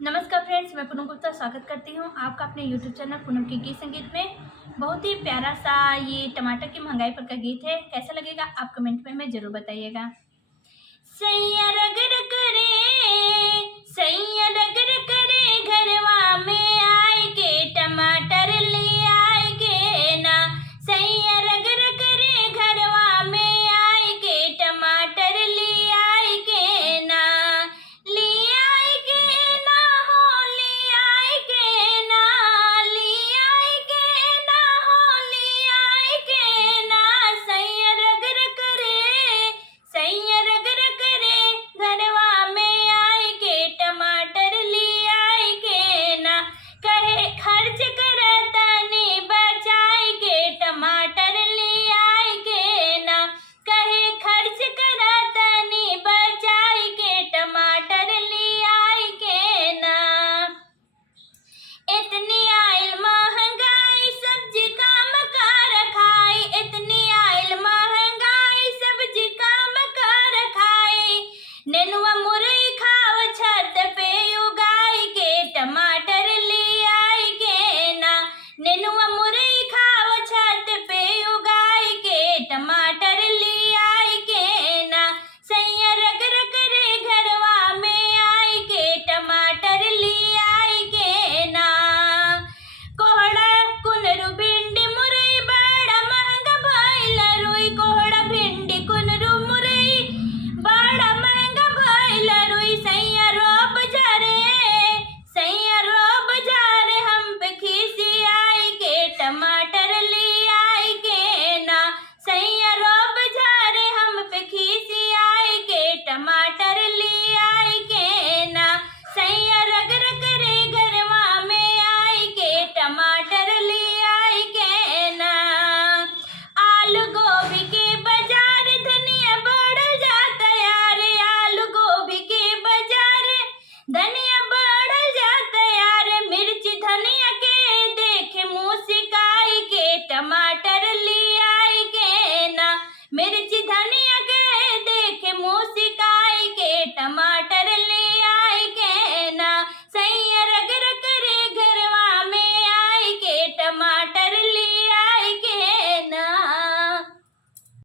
नमस्कार फ्रेंड्स, मैं पूनम गुप्ता स्वागत करती हूँ आपका अपने यूट्यूब चैनल पूनम की गीत संगीत में। बहुत ही प्यारा सा ये टमाटर की महंगाई पर का गीत है। कैसा लगेगा आप कमेंट में ज़रूर बताइएगा। सैया रगड़